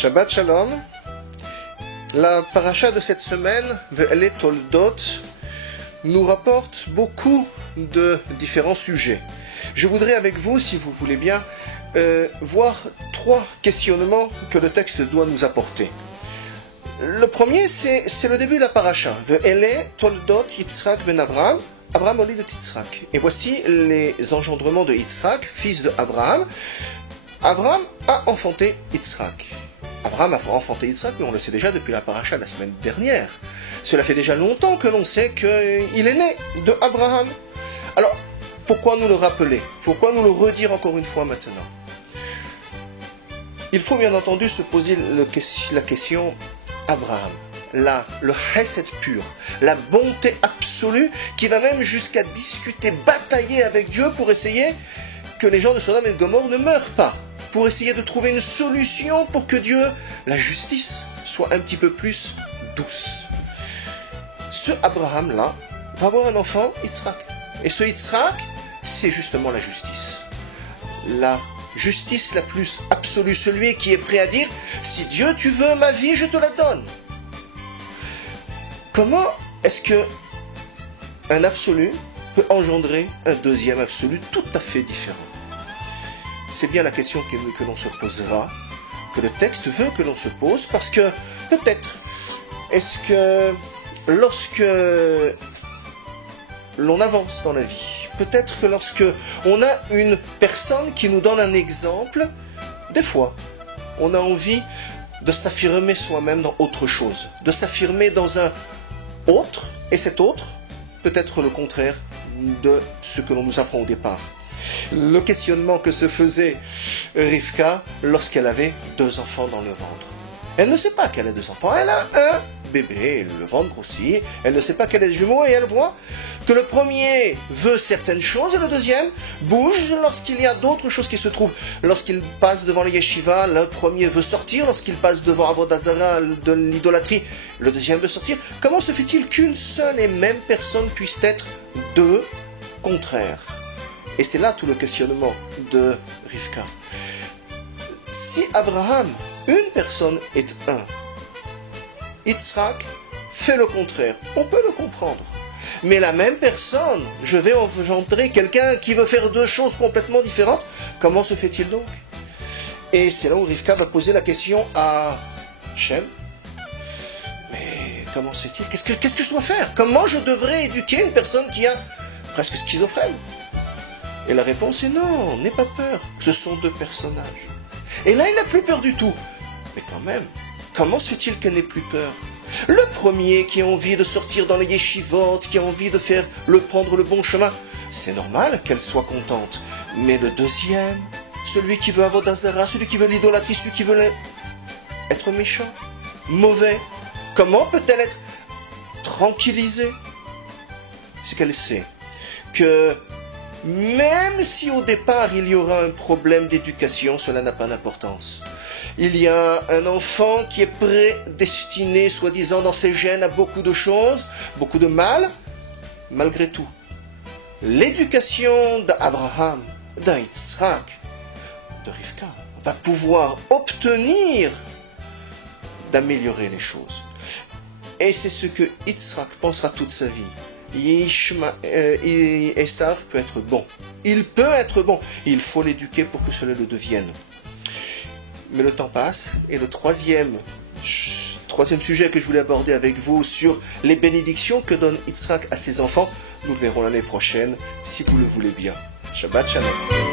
Shabbat Shalom. La paracha de cette semaine, Ve'ele Toldot, nous rapporte beaucoup de différents sujets. Je voudrais avec vous, si vous voulez bien, voir trois questionnements que le texte doit nous apporter. Le premier, c'est le début de la paracha. Ve'ele Toldot Yitzhak ben Avraham. Abraham au lit de Yitzhak. Et voici les engendrements de Yitzhak, fils de Abraham. Abraham a enfanté Yitzhak. Abraham a enfanté Yitzhak, mais on le sait déjà depuis la paracha la semaine dernière. Cela fait déjà longtemps que l'on sait qu'il est né de Abraham. Alors, pourquoi nous le rappeler? Pourquoi nous le redire encore une fois maintenant? Il faut bien entendu se poser la question Abraham. Là, le chesed pur, la bonté absolue, qui va même jusqu'à discuter, batailler avec Dieu pour essayer que les gens de Sodome et de Gomorrhe ne meurent pas, pour essayer de trouver une solution pour que Dieu, la justice, soit un petit peu plus douce. Ce Abraham-là va avoir un enfant, Yitzhak. Et ce Yitzhak, c'est justement la justice. La justice la plus absolue, celui qui est prêt à dire « Si Dieu, tu veux ma vie, je te la donne ». Comment est-ce que un absolu peut engendrer un deuxième absolu tout à fait différent? C'est bien la question que l'on se posera, que le texte veut que l'on se pose, parce que peut-être, est-ce que lorsque l'on avance dans la vie, peut-être que lorsque on a une personne qui nous donne un exemple, des fois, on a envie de s'affirmer soi-même dans autre chose, de s'affirmer dans un autre, et cet autre peut être le contraire de ce que l'on nous apprend au départ. Le questionnement que se faisait Rivka lorsqu'elle avait 2 enfants dans le ventre. Elle ne sait pas qu'elle a 2 enfants, elle a un bébé, le ventre grossit, elle ne sait pas qu'elle est jumeau et elle voit que le premier veut certaines choses et le deuxième bouge lorsqu'il y a d'autres choses qui se trouvent. Lorsqu'il passe devant les yeshivas, le premier veut sortir, lorsqu'il passe devant Avodah Zara, de l'idolâtrie, le deuxième veut sortir. Comment se fait-il qu'une seule et même personne puisse être 2 contraires? Et c'est là tout le questionnement de Rivka. Si Abraham, une personne est 1, Yitzhak fait le contraire, on peut le comprendre. Mais la même personne, je vais engendrer quelqu'un qui veut faire 2 choses complètement différentes, comment se fait-il donc? Et c'est là où Rivka va poser la question à Shem. Mais comment se fait-il? Qu'est-ce que je dois faire? Comment je devrais éduquer une personne qui a presque schizophrène? Et la réponse est non, n'aie pas peur, ce sont 2 personnages. Et là, il n'a plus peur du tout. Mais quand même, comment se fait-il qu'elle n'ait plus peur? Le premier qui a envie de sortir dans les yeshivot, qui a envie de prendre le bon chemin, c'est normal qu'elle soit contente. Mais le deuxième, celui qui veut Avodah Zara, celui qui veut l'idolâtrie, celui qui veut être méchant, mauvais, comment peut-elle être tranquillisée? C'est qu'elle sait que même si au départ il y aura un problème d'éducation, cela n'a pas d'importance. Il y a un enfant qui est prédestiné, soi-disant dans ses gènes, à beaucoup de choses, beaucoup de mal. Malgré tout, l'éducation d'Abraham, d'Yitzhak, de Rivka, va pouvoir obtenir d'améliorer les choses. Et c'est ce que Yitzhak pensera toute sa vie. Esav peut être bon. Il peut être bon. Il faut l'éduquer pour que cela le devienne. Mais le temps passe et le troisième sujet que je voulais aborder avec vous sur les bénédictions que donne Yitzhak à ses enfants, nous le verrons l'année prochaine, si vous le voulez bien. Shabbat Shalom.